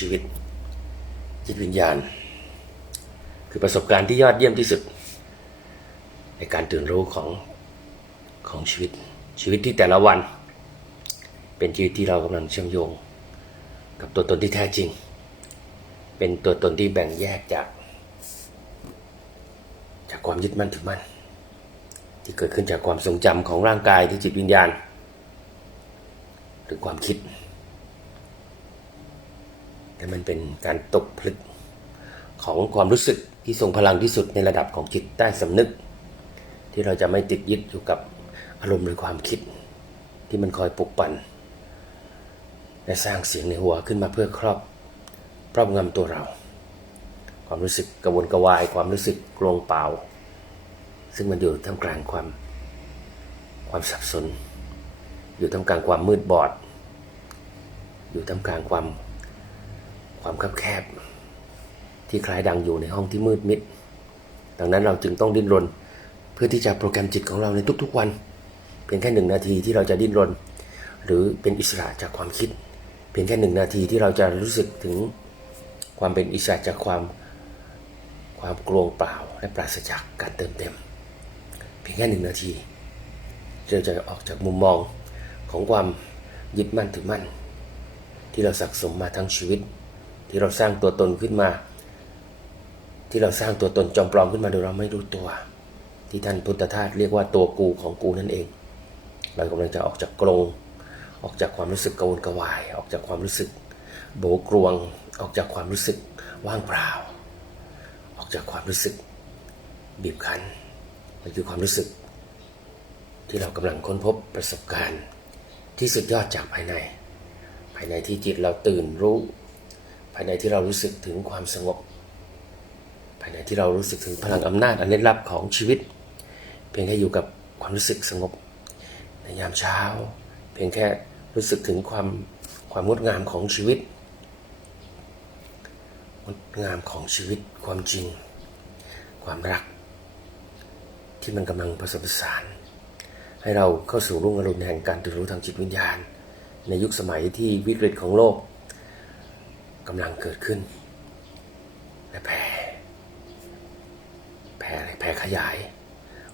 ชีวิต จิตวิญญาณ คือประสบการณ์ที่ยอดเยี่ยมที่สุด ในการตื่นรู้ของของชีวิตชีวิตที่แต่ละวัน เป็นชีวิตที่เรากำลังเชื่อมโยง กับตัวตนที่แท้จริง เป็นตัวตนที่แบ่งแยกจาก จากความยึดมั่นถือมั่นที่เกิดขึ้นจากความทรงจำของร่างกายที่จิตวิญญาณ หรือความคิด แต่มันเป็นการตกผลึกของความรู้สึกที่ทรงพลังที่สุดในระดับของจิตใต้สำนึก ที่เราจะไม่ติดยึดอยู่กับอารมณ์หรือความคิด ที่มันคอยปลุกปั่นและสร้างเสียงในหัวขึ้นมาเพื่อครอบครอบงำตัวเรา ความรู้สึกกระวนกระวายความรู้สึกโกรงเปล่า ซึ่งมันอยู่ท่ามกลางความความสับสน อยู่ท่ามกลางความมืดบอด อยู่ท่ามกลางความ ความคับแคบ ที่คล้ายดังอยู่ในห้องที่มืดมิด ดังนั้นเราจึงต้องดิ้นรน เพื่อที่จะโปรแกรมจิตของเราในทุกๆวัน เพียงแค่หนึ่งนาทีที่เราจะดิ้นรน หรือเป็นอิสระจากความคิด เพียงแค่หนึ่งนาทีที่เราจะรู้สึกถึงความเป็นอิสระจากความความกลวงเปล่าและปราศจากการเติมเต็ม เพียงแค่หนึ่งนาทีเราจะออกจากมุมมองของความยึดมั่นถือมั่น ที่เราสะสมมาทั้งชีวิต ที่เราสร้างตัวตนขึ้นมา ที่เราสร้างตัวตนจอมปลอมขึ้นมาโดยเราไม่รู้ตัว ที่ท่านพุทธทาสเรียกว่าตัวกูของกูนั่นเอง เรากำลังจะออกจากกรงออกจากความรู้สึกกระวนกระวาย ออกจากความรู้สึกโบกรวง ออกจากความรู้สึกว่างเปล่า ออกจากความรู้สึกบีบคั้นมันคือความรู้สึก ที่เรากำลังค้นพบประสบการณ์ ที่สุดยอดจากภายใน ภายในที่จิตเราตื่นรู้ายในที่เรารู้สึกถึงความสงบ ภายในที่เรารู้สึกถึงพลังอำนาจอันลึกลับของชีวิต เพียงแค่อยู่กับความรู้สึกสงบ ในยามเช้า เพียงแค่รู้สึกถึงความความงดงามของชีวิตงดงามของชีวิตความจริง ความรัก ที่มันกำลังผสมผสาน ให้เราเข้าสู่รุ่งอรุณแห่งการตื่นรู้ทางจิตวิญญาณ ในยุคสมัยที่วิกฤตของโลก กำลังเกิดขึ้นและแผ่แผ่แผ่ขยาย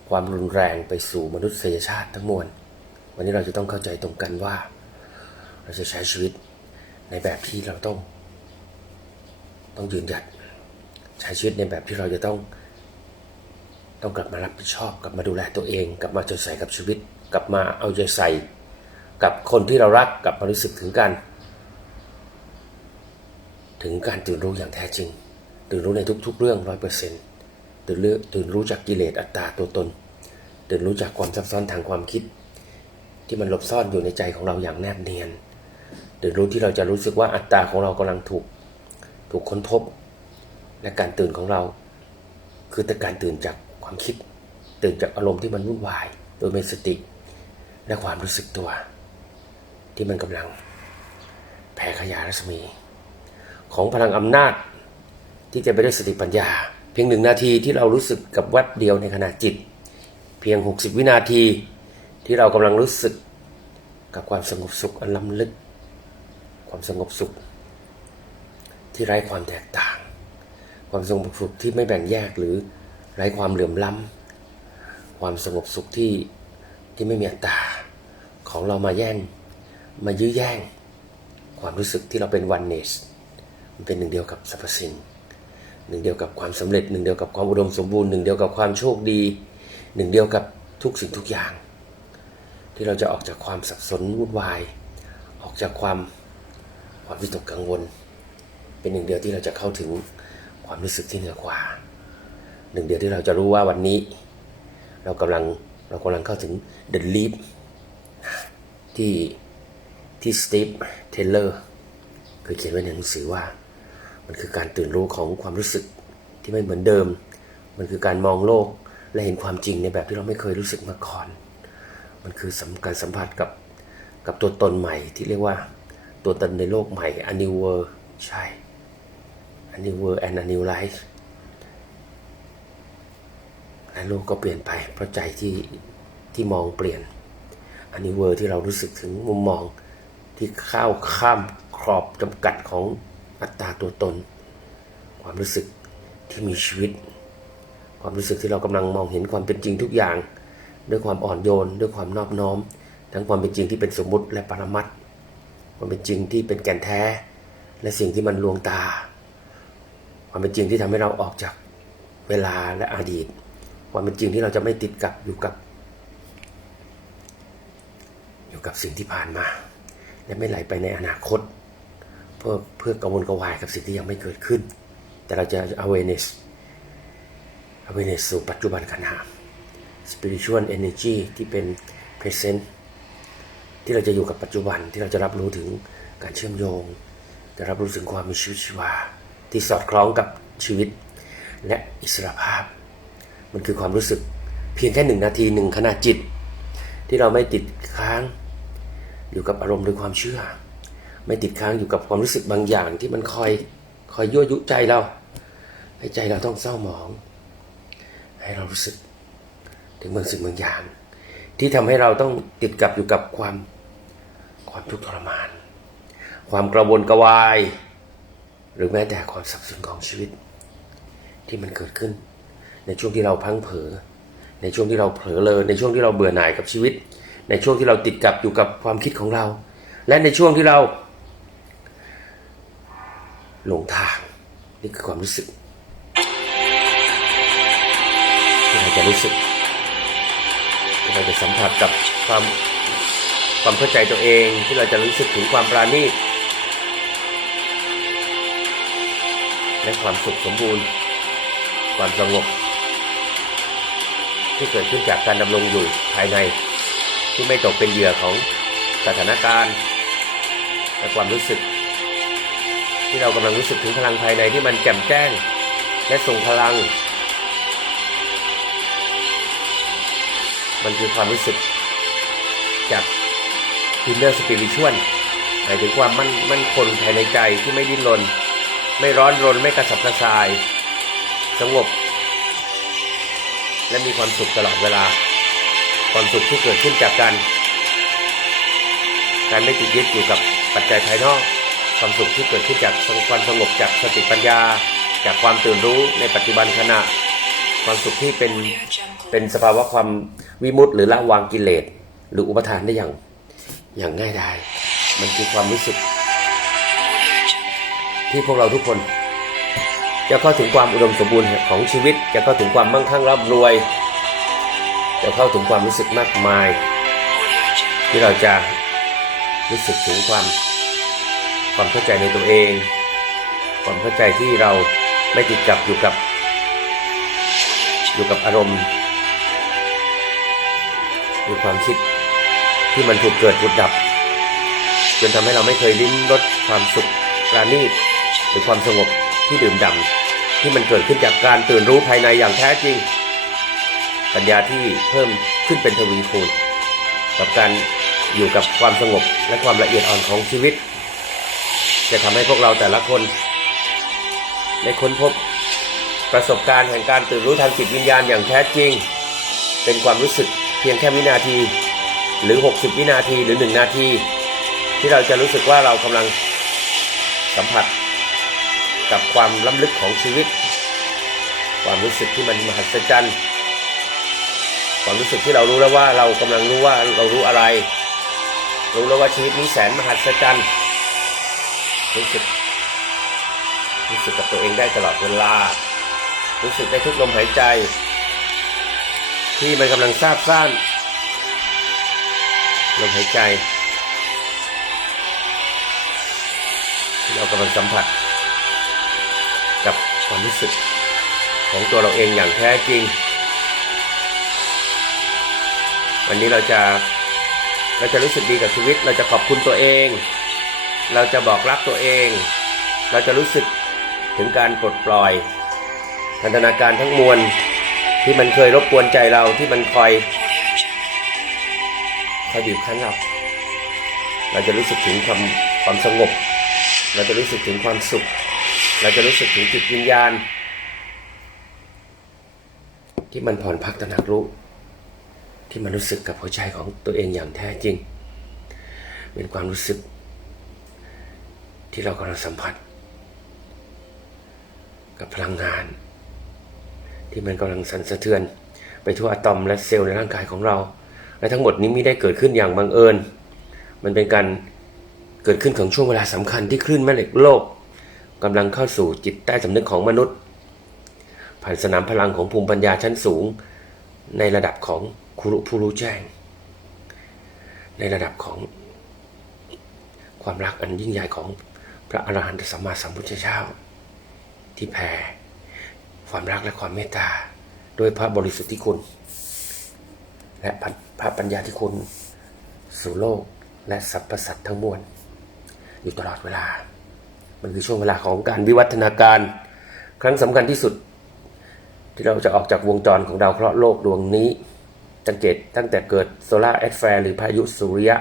ความรุนแรงไปสู่มนุษยชาติทั้งมวล วันนี้เราจะต้องเข้าใจตรงกันว่า เราจะใช้ชีวิตในแบบที่เราต้อง ต้องยืนหยัด ใช้ชีวิตในแบบที่เราจะต้อง ต้องกลับมารับผิดชอบ กลับมาดูแลตัวเอง กลับมาใจใส่กับชีวิต กลับมาเอาใจใส่ กับคนที่เรารักกลับมารู้สึกถึงกัน ถึงการตื่นรู้อย่างแท้จริง ตื่นรู้ในทุกๆ เรื่องร้อยเปอร์เซ็นต์ตื่นรู้ตื่นรู้จากกิเลสอัตตาตัวตน ตื่นรู้จากความซับซ้อนทางความคิด ที่มันหลบซ่อนอยู่ในใจของเราอย่างแนบเนียน ตื่นรู้ที่เราจะรู้สึกว่าอัตตาของเรากำลังถูกถูกค้นพบ และการตื่นของเรา คือแต่การตื่นจากความคิด ตื่นจากอารมณ์ที่มันวุ่นวาย โดยมีสติ และความรู้สึกตัว ที่มันกำลังแผ่ขยายรัศมี ของพลังอำนาจ ที่จะไปด้วยสติปัญญา เพียงหนึ่งนาทีที่เรารู้สึกกับแวบเดียวในขณะจิต เพียง 60 วินาทีที่เรากำลังรู้สึกกับความสงบสุขอันล้ำลึก ความสงบสุข ที่ไร้ความแตกต่าง ความสงบสุขที่ไม่แบ่งแยกหรือไร้ความเหลื่อมล้ำความสงบสุขที่ที่ไม่มีอัตตราของเรามาแย่ง มายื้อแย่ง ความรู้สึกที่เราเป็นวันเนส มันเป็นหนึ่งเดียวกับสรรพสิ่งหนึ่งเดียวกับความสำเร็จหนึ่งเดียวกับความอุดมสมบูรณ์หนึ่งเดียวกับความโชคดีหนึ่งเดียวกับทุกสิ่งทุกอย่าง ที่เราจะออกจากความสับสนวุ่นวาย ออกจากความความวิตกกังวล เป็นหนึ่งเดียวที่เราจะเข้าถึงความรู้สึกที่เหนือกว่า หนึ่งเดียวที่เราจะรู้ว่าวันนี้ เรากำลังเรากำลังเข้าถึง the leap ที่ที่สตีฟเทเลอร์เคยเขียนไว้ในหนังสือว่า มันคือการตื่นรู้ของความรู้สึกที่ไม่เหมือนเดิม มันคือการมองโลกและเห็นความจริงในแบบที่เราไม่เคยรู้สึกมาก่อน มันคือการสัมผัสกับกับตัวตนใหม่ที่เรียกว่าตัวตนในโลกใหม่ a new world ใช่ a new world and a new life และโลกก็เปลี่ยนไป เพราะใจที่ที่มองเปลี่ยน a new world ที่เรารู้สึกถึงมุมมองที่เข้าวข้ามขอบจำกัดของ อัตตาตัวตน ความรู้สึกที่มีชีวิต ความรู้สึกที่เรากำลังมองเห็นความเป็นจริงทุกอย่าง ด้วยความอ่อนโยน ด้วยความนอบน้อม ทั้งความเป็นจริงที่เป็นสมมุติและปรมัตความเป็นจริงที่เป็นแก่นแท้ และสิ่งที่มันลวงตา ความเป็นจริงที่ทำให้เราออกจากเวลาและอดีต ความเป็นจริงที่เราจะไม่ติดกับอยู่กับ อยู่กับสิ่งที่ผ่านมา และไม่ไหลไปในอนาคต พื่อเพื่อกระวนกระวายกับสิ่งที่ยังไม่เกิดขึ้น แต่เราจะ awareness awareness สู่ปัจจุบันขณะ spiritual energy ที่เป็น present ที่เราจะอยู่กับปัจจุบันที่เราจะรับรู้ถึงการเชื่อมโยง จะรับรู้ถึงความมีชีวิตชีวา ที่สอดคล้องกับชีวิต และอิสรภาพ มันคือความรู้สึกเพียงแค่หนึ่งนาทีหนึ่งขณะจิต ที่เราไม่ติดค้าง อยู่กับอารมณ์หรือความเชื่อ ไม่ติดค้างอยู่กับความรู้สึกบางอย่างที่มันคอยคอยยั่วยุใจเรา ให้ใจเราต้องเศร้าหมอง ให้เรารู้สึก ถึงบางสิ่งบางอย่าง ที่ทำให้เราต้องติดกับอยู่กับความความทุกข์ทรมาน ความกระวนกระวาย หรือแม้แต่ความสับสนของชีวิต ที่มันเกิดขึ้น ในช่วงที่เราพังเผลอในช่วงที่เราเผลอเลยในช่วงที่เราเบื่อหน่ายกับชีวิต ในช่วงที่เราติดกับอยู่กับความคิดของเรา และในช่วงที่เรา หลงทาง นี่คือความรู้สึกที่เราจะรู้สึกที่เราจะสัมผัสกับความความเข้าใจตัวเองที่เราจะรู้สึกถึงความปราณีตและความสุขสมบูรณ์ ความสงบ ที่เกิดขึ้นจากการดำรงอยู่ภายใน ที่ไม่ตกเป็นเหยื่อของสถานการณ์ และความรู้สึก ที่เรากำลังรู้สึกถึงพลังภายในที่มันแจ่มแจ้ง และทรงพลัง มันคือความรู้สึกจากทินเนอร์สปิริชวลหมายถึงความมั่นมั่นคงภายในใจที่ไม่ดิ้นรน ไม่ร้อนรนไม่กระสับกระส่าย สงบ และมีความสุขตลอดเวลา ความสุขที่เกิดขึ้นจากการการไม่ติดยึดอยู่กับปัจจัยภายนอก ความสุขที่เกิดขึ้นจากความสงบจากสติปัญญา จากความตื่นรู้ในปัจจุบันขณะ ความสุขที่เป็นเป็นสภาวะความวิมุตติหรือละวางกิเลสหรืออุปทานได้อย่างอย่างง่ายดายมันคือความรู้สึก ที่พวกเราทุกคน จะเข้าถึงความอุดมสมบูรณ์ของชีวิต จะเข้าถึงความมั่งคั่งร่ำรวย จะเข้าถึงความรู้สึกมากมาย ที่เราจะรู้สึกถึงความ ความเข้าใจในตัวเอง ความเข้าใจที่เราไม่ติดกับอยู่กับ อยู่กับอารมณ์หรือความคิดที่มันผุดเกิดผุดดับ จนทำให้เราไม่เคยลิ้มรสความสุขปราณีตหรือความสงบที่ดื่มด่ำที่มันเกิดขึ้นจากการตื่นรู้ภายในอย่างแท้จริง ปัญญาที่เพิ่มขึ้นเป็นทวีคูณกับการอยู่กับความสงบและความละเอียดอ่อนของชีวิต จะทำให้พวกเราแต่ละคน ได้ค้นพบประสบการณ์แห่งการตื่นรู้ทางจิตวิญญาณอย่างแท้จริง เป็นความรู้สึกเพียงแค่วินาที หรือ 60 วินาทีหรือ 1 นาที ที่เราจะรู้สึกว่าเรากำลังสัมผัส กับความล้ำลึกของชีวิต ความรู้สึกที่มันมหัศจรรย์ความรู้สึกที่เรารู้แล้วว่าเรากำลังรู้ว่าเรารู้อะไร รู้แล้วว่าชีวิตนี้แสนมหัศจรรย์ รู้สึก รู้สึกกับตัวเองได้ตลอดเวลา รู้สึกได้ทุกลมหายใจ ที่มันกำลังซาบซ่านลมหายใจที่เรากำลังสัมผัส กับความรู้สึกของตัวเราเองอย่างแท้จริง วันนี้เราจะเราจะรู้สึกดีกับชีวิต เราจะขอบคุณตัวเอง เราจะบอกรักตัวเอง เราจะรู้สึกถึงการปลดปล่อยพันธนาการทั้งมวลที่มันเคยรบกวนใจเราที่มันคอยคอยบีบคั้นเราเราจะรู้สึกถึงความความสงบ เราจะรู้สึกถึงความสุข เราจะรู้สึกถึงจิตวิญญาณ ที่มันผ่อนพักตระหนักรู้ ที่มันรู้สึกกับหัวใจของตัวเองอย่างแท้จริง เป็นความรู้สึก ที่เรากำลังสัมผัส กับพลังงาน ที่มันกำลังสั่นสะเทือน ไปทั่วอะตอมและเซลล์ในร่างกายของเรา และทั้งหมดนี้ไม่ได้เกิดขึ้นอย่างบังเอิญ มันเป็นการเกิดขึ้นของช่วงเวลาสำคัญที่คลื่นแม่เหล็กโลกกำลังเข้าสู่จิตใต้สำนึกของมนุษย์ผ่านสนามพลังของภูมิปัญญาชั้นสูง ในระดับของครูผู้รู้แจ้ง ในระดับของความรักอันยิ่งใหญ่ของ พระอรหันตสัมมาสัมพุทธเจ้า ที่แผ่ความรักและความเมตตาด้วยพระบริสุทธิคุณ และพระปัญญาที่คุณ สู่โลกและสรรพสัตว์ทั้งมวลอยู่ตลอดเวลา มันคือช่วงเวลาของการวิวัฒนาการ ครั้งสำคัญที่สุด ที่เราจะออกจากวงจรของดาวเคราะห์โลกดวงนี้สังเกตตั้งแต่เกิดโซลาร์แอดแฟร์หรือพายุสุริยะ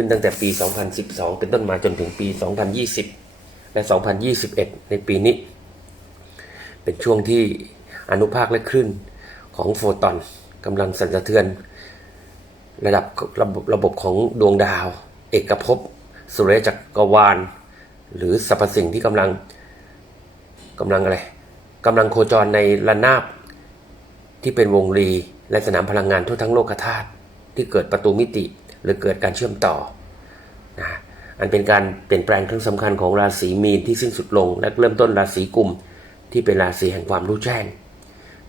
ขึ้นตั้งแต่ปี 2012 เป็นต้นมาจนถึงปี 2020 และ 2021 ในปีนี้ เป็นช่วงที่อนุภาคและคลื่นของโฟตอนกำลังสั่นสะเทือน ระดับระบบระบบของดวงดาว เอกภพสุริยจักรวาล หรือสรรพสิ่งที่กำลังกำลังอะไรกำลังโคจรในระนาบที่เป็นวงรีและสนามพลังงานทั่วทั้งโลกธาตุที่เกิดประตูมิติ หรือเกิดการเชื่อมต่อนะอันเป็นการเปลี่ยนแปลงครั้งสำคัญของราศีมีนที่สิ้นสุดลง และเริ่มต้นราศีกุมที่เป็นราศีแห่งความรู้แจ้ง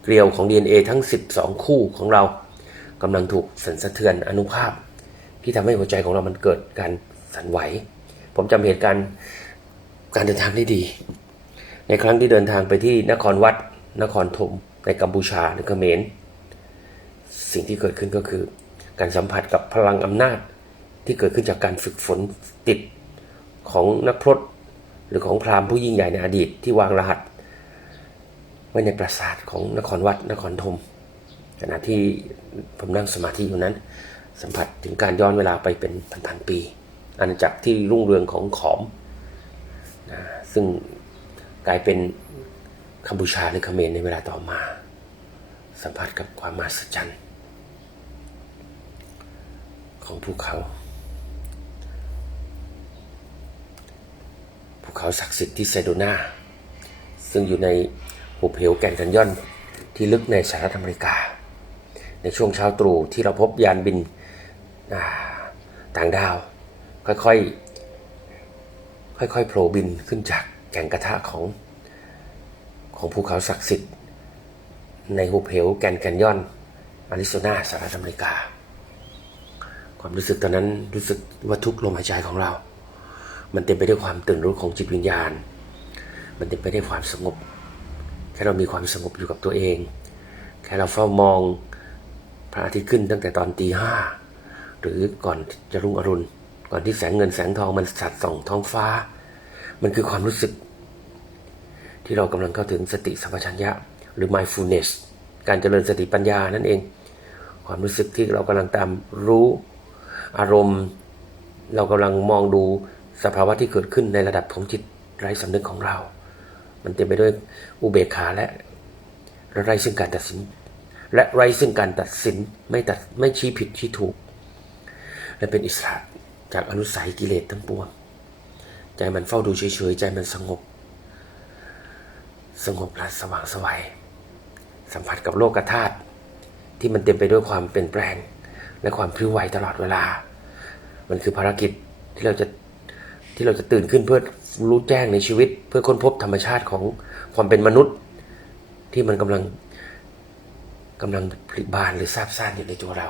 เกลียวของ DNA ทั้ง 12 คู่ของเรากำลังถูกสั่นสะเทือนอนุภาพ ที่ทำให้หัวใจของเรามันเกิดการสั่นไหว ผมจำเหตุการณ์การเดินทางได้ดี ในครั้งที่เดินทางไปที่นครวัด นครธมในกัมพูชาหรือเขมรสิ่งที่เกิดขึ้นก็คือ การสัมผัสกับพลังอำนาจที่เกิดขึ้นจากการฝึกฝนติดของนักพรตหรือของพราหมณ์ผู้ยิ่งใหญ่ในอดีตที่วางรหัส ไว้ในปราสาทของนครวัดนครธมขณะที่ผมนั่งสมาธิอยู่นั้น สัมผัสถึงการย้อนเวลาไปเป็นพันๆปี อาณาจักรที่รุ่งเรืองของขอมนะซึ่งกลายเป็นกัมพูชาหรือเขมรในเวลาต่อมา สัมผัสกับความมหัศจรรย์ ของภูเขา ภูเขาศักดิ์สิทธิ์ที่เซโดนาซึ่งอยู่ในหุบเหวแกรนด์แคนยอนที่ลึกในสหรัฐอเมริกา ในช่วงเช้าตรู่ที่เราพบยานบินต่างดาว ค่อยๆ ค่อยๆโผล่บินขึ้นจากแก่งกระทะของของภูเขาศักดิ์สิทธิ์ในหุบเหวแกรนด์แคนยอนอาริโซนาสหรัฐอเมริกา ความรู้สึกตอนนั้นรู้สึกว่าทุกลมหายใจของเรา มันเต็มไปด้วยความตื่นรู้ของจิตวิญญาณ มันเต็มไปด้วยความสงบ แค่เรามีความสงบอยู่กับตัวเอง แค่เราเฝ้ามองพระอาทิตย์ขึ้นตั้งแต่ตอนตีห้าหรือก่อนจะรุ่งอรุณ ก่อนที่แสงเงินแสงทองมันสัดส่องท้องฟ้า มันคือความรู้สึก ที่เรากำลังเข้าถึงสติสัมปชัญญะ หรือ mindfulness การเจริญสติปัญญานั่นเอง ความรู้สึกที่เรากำลังตามรู้ อารมณ์ เรากำลังมองดูสภาวะที่เกิดขึ้นในระดับของจิตไร้สำนึกของเรา มันเต็มไปด้วยอุเบกขาและและไร้ซึ่งการตัดสิน และไร้ซึ่งการตัดสินไม่ตัดไม่ชี้ผิดชี้ถูก และเป็นอิสระจากอนุสัยกิเลสทั้งปวงใจมันเฝ้าดูเฉยๆใจมันสงบ สงบและสว่างสวัยสัมผัสกับโลกธาตุที่มันเต็มไปด้วยความเปลี่ยนแปลง และความพลิ้วไหวตลอดเวลา มันคือภารกิจที่เราจะที่เราจะตื่นขึ้นเพื่อรู้แจ้งในชีวิต เพื่อค้นพบธรรมชาติของความเป็นมนุษย์ ที่มันกำลังกำลังผลิบานหรือซาบซ่านอยู่ในตัวเรา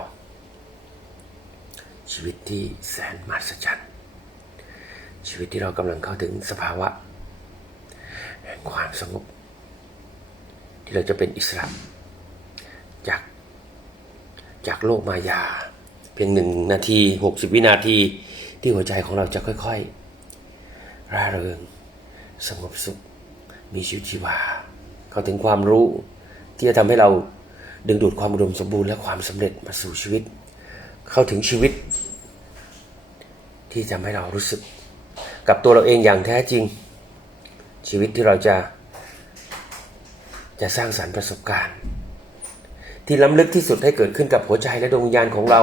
ชีวิตที่แสนมหัศจรรย์ชีวิตที่เรากำลังเข้าถึงสภาวะแห่งความสงบที่เราจะเป็นอิสระจาก จากโลกมายา เพียงหนึ่งนาทีหกสิบวินาทีที่หัวใจของเราจะค่อยๆ ร่าเริง สงบสุข มีชีวิตชีวา เข้าถึงความรู้ที่จะทำให้เราดึงดูดความอุดมสมบูรณ์และความสำเร็จมาสู่ชีวิต เข้าถึงชีวิต ที่ทำให้เรารู้สึก กับตัวเราเองอย่างแท้จริง ชีวิตที่เราจะจะสร้างสรรค์ประสบการณ์ ที่ล้ำลึกที่สุดให้เกิดขึ้นกับหัวใจและดวงวิญญาณของเรา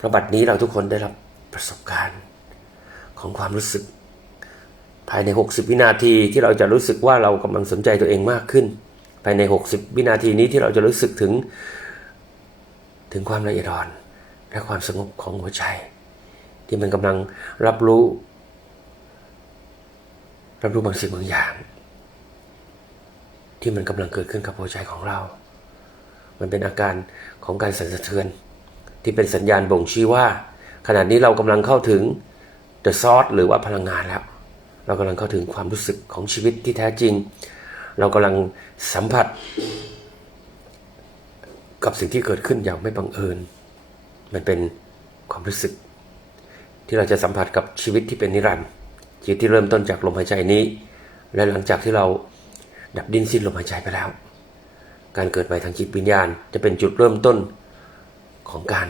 พระบัดนี้เราทุกคนได้รับประสบการณ์ของความรู้สึก ภายใน 60 วินาทีที่เราจะรู้สึกว่าเรากำลังสนใจตัวเองมากขึ้น ภายใน 60 วินาทีนี้ที่เราจะรู้สึกถึง ถึงความละเอียดอ่อนและความสงบของหัวใจ ที่มันกำลังรับรู้ รับรู้บางสิ่งบางอย่าง ที่มันกำลังเกิดขึ้นกับหัวใจของเรา มันเป็นอาการของการสั่นสะเทือน ที่เป็นสัญญาณบ่งชี้ว่า ขณะนี้เรากำลังเข้าถึง the source หรือว่าพลังงานแล้ว เรากำลังเข้าถึงความรู้สึกของชีวิตที่แท้จริง เรากำลังสัมผัส กับสิ่งที่เกิดขึ้นอย่างไม่บังเอิญ มันเป็นความรู้สึก ที่เราจะสัมผัสกับชีวิตที่เป็นนิรันดร์ชีวิตที่เริ่มต้นจากลมหายใจนี้ และหลังจากที่เราดับดิ้นสิ้นลมหายใจไปแล้ว การเกิดใหม่ทางจิตวิญญาณ จะเป็นจุดเริ่มต้นของการ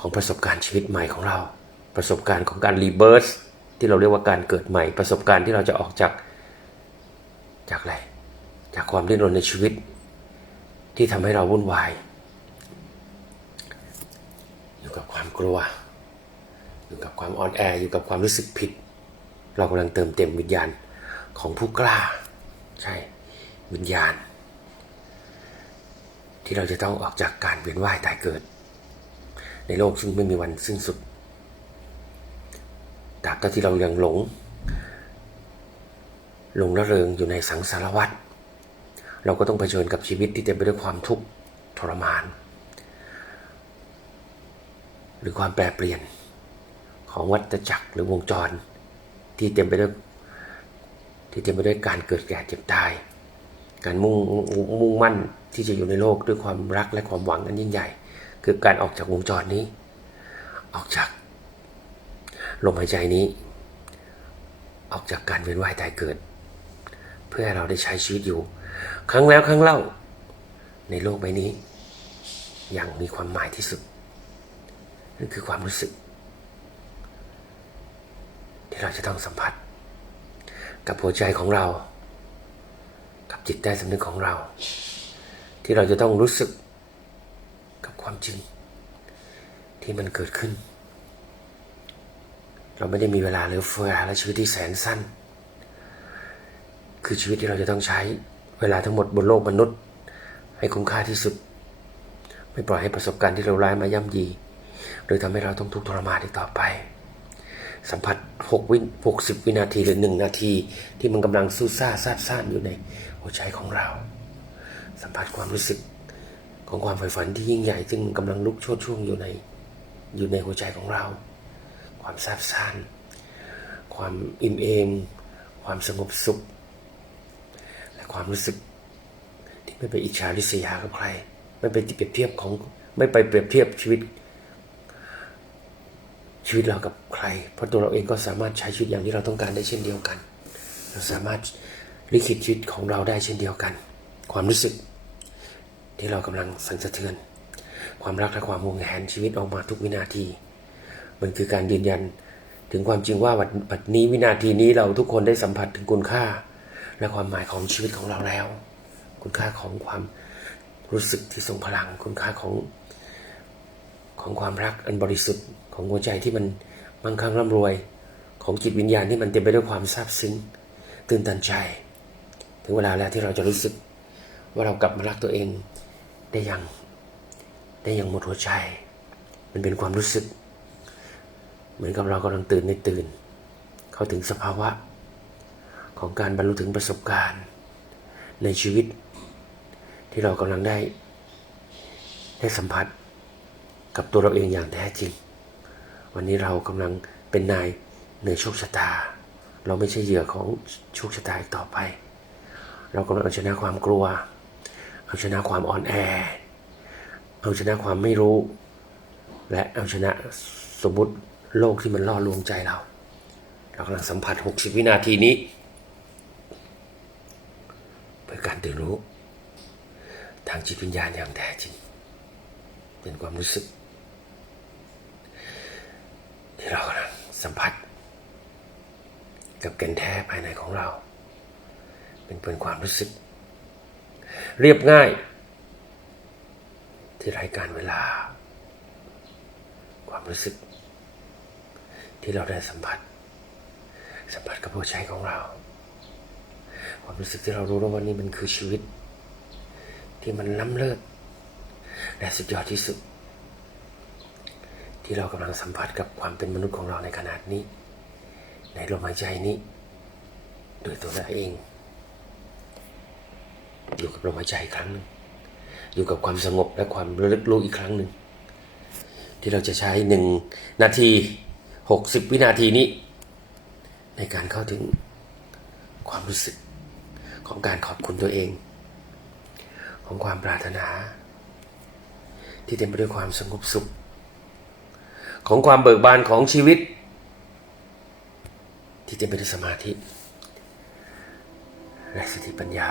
ของประสบการณ์ชีวิตใหม่ของเรา ประสบการณ์ของการรีเบิร์สที่เราเรียกว่าการเกิดใหม่ ประสบการณ์ที่เราจะออกจากจากอะไรจากความดิ้นรนในชีวิต ที่ทำให้เราวุ่นวาย อยู่กับความกลัว อยู่กับความอ่อนแออยู่กับความรู้สึกผิด เรากำลังเติมเต็มวิญญาณของผู้กล้า ใช่ วิญญาณ ที่เราจะต้องออกจากการเวียนว่ายตายเกิด ในโลกซึ่งไม่มีวันสิ้นสุดตราบใดที่เรายังหลง หลงระเริงอยู่ในสังสารวัฏเราก็ต้องเผชิญกับชีวิตที่เต็มไปด้วยความทุกข์ทรมาน หรือความแปรเปลี่ยนของวัฏจักรหรือวงจร ที่เต็มไปด้วยที่เต็มไปด้วยการเกิดแก่เจ็บตาย การมุ่งมุ่งมั่นที่จะอยู่ในโลกด้วยความรักและความหวังอันยิ่งใหญ่ คือการออกจากวงจรนี้ ออกจากลมหายใจนี้ ออกจากการเวียนว่ายตายเกิด เพื่อให้เราได้ใช้ชีวิตอยู่ ครั้งแล้วครั้งเล่า ในโลกใบนี้ อย่างมีความหมายที่สุดนั่นคือความรู้สึก ที่เราจะต้องสัมผัส กับหัวใจของเรา กับจิตใต้สำนึกของเรา ที่เราจะต้องรู้สึกกับความจริง ที่มันเกิดขึ้น เราไม่ได้มีเวลาเหลือเฟือและชีวิตที่แสนสั้น คือชีวิตที่เราจะต้องใช้เวลาทั้งหมดบนโลกมนุษย์ ให้คุ้มค่าที่สุด ไม่ปล่อยให้ประสบการณ์ที่เราร้ายมาย่ำยี หรือทำให้เราต้องทุกข์ทรมานอีกต่อไป สัมผัส6วิ60 วินาทีหรือ 1 นาที ที่มันกำลังสู้ซ่าซาบซ่านอยู่ในหัวใจของเรา สัมผัสความรู้สึกของความใฝ่ฝันที่ยิ่งใหญ่ซึ่งกำลังลุกโชนช่วงอยู่ในอยู่ในหัวใจของเรา ความซาบซ่านความอิ่มเอม ความสงบสุข และความรู้สึกที่ไม่ไปอิจฉาริษยากับใคร ไม่ไปเปรียบเทียบของไม่ไปเปรียบเทียบชีวิต ชีวิตเรากับใคร เพราะตัวเราเองก็สามารถใช้ชีวิตอย่างที่เราต้องการได้เช่นเดียวกัน เราสามารถลิขิตชีวิตของเราได้เช่นเดียวกัน ความรู้สึก ที่เรากำลังสั่นสะเทือน ความรักและความห่วงแหนชีวิตออกมาทุกวินาที มันคือการยืนยันถึงความจริงว่าวันบัดนี้วินาทีนี้เราทุกคนได้สัมผัสถึงคุณค่า และความหมายของชีวิตของเราแล้ว คุณค่าของความรู้สึกที่ทรงพลัง คุณค่าของของความรักอันบริสุทธิ์ ของหัวใจที่มันมั่งคั่งร่ำรวย ของจิตวิญญาณที่มันเต็มไปด้วยความซาบซึ้งตื่นตันใจ ถึงเวลาแล้วที่เราจะรู้สึกว่าเรากลับมารักตัวเองได้อย่าง ได้อย่างหมดหัวใจ มันเป็นความรู้สึก เหมือนกับเรากำลังตื่นในตื่น เข้าถึงสภาวะ ของการบรรลุถึงประสบการณ์ ในชีวิต ที่เรากำลังได้ ได้สัมผัสกับตัวเราเองอย่างแท้จริง วันนี้เรากำลังเป็นนายเหนือโชคชะตา เราไม่ใช่เหยื่อของโชคชะตาต่อไป เรากำลังเอาชนะความกลัว เอาชนะความอ่อนแอ เอาชนะความไม่รู้ และเอาชนะสมมุติโลกที่มันล่อลวงใจเรา เรากำลังสัมผัส 60 วินาทีนี้ เพื่อการตื่นรู้ ทางจิตวิญญาณอย่างแท้จริง เป็นความรู้สึก ที่เรากำลังสัมผัส กับแก่นแท้ภายในของเรา เป็นเป็นความรู้สึก เรียบง่าย ที่ไร้การเวลา ความรู้สึก ที่เราได้สัมผัส สัมผัสกับหัวใจของเรา ความรู้สึกที่เรารู้ว่าวันนี้มันคือชีวิต ที่มันล้ำเลิศและสุดยอดที่สุด ที่เรากำลังสัมผัสกับความเป็นมนุษย์ของเราในขนาดนี้ ในลมหายใจนี้ โดยตัวเราเอง อยู่กับลมหายใจครั้งหนึ่งอยู่กับความสงบและความระลึกรู้อีกครั้งหนึ่งที่เราจะใช้หนึ่งนาทีหกสิบวินาทีนี้ ในการเข้าถึงความรู้สึกของการขอบคุณตัวเอง ของความปรารถนา ที่เต็มไปด้วยความสงบสุข ของความเบิกบานของชีวิต ที่เต็มไปด้วยสมาธิ และสติปัญญา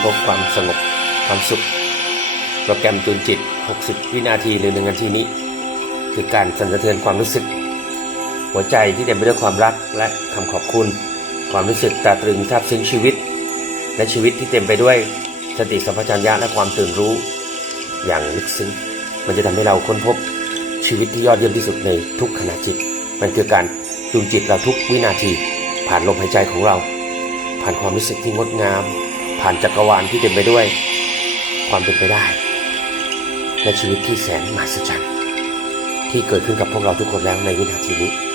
นพบความสงบความสุข โปรแกรมจูนจิต 60 วินาทีหรือหนึ่งนาทีนี้ คือการสั่นสะเทือนความรู้สึก หัวใจที่เต็มไปด้วยความรักและคำขอบคุณ ความรู้สึกตราตรึงซาบซึ้งชีวิต และชีวิตที่เต็มไปด้วยสติสัมปชัญญะและความตื่นรู้ อย่างลึกซึ้ง มันจะทำให้เราค้นพบชีวิตที่ยอดเยี่ยมที่สุดในทุกขณะจิต มันคือการจูงจิตเราทุกวินาที ผ่านลมหายใจของเรา ผ่านความรู้สึกที่งดงาม ผ่านจักรวาลที่เต็มไปด้วย ความเป็นไปได้ และชีวิตที่แสนมหัศจรรย์ที่เกิดขึ้นกับพวกเราทุกคนแล้วในวินาทีนี้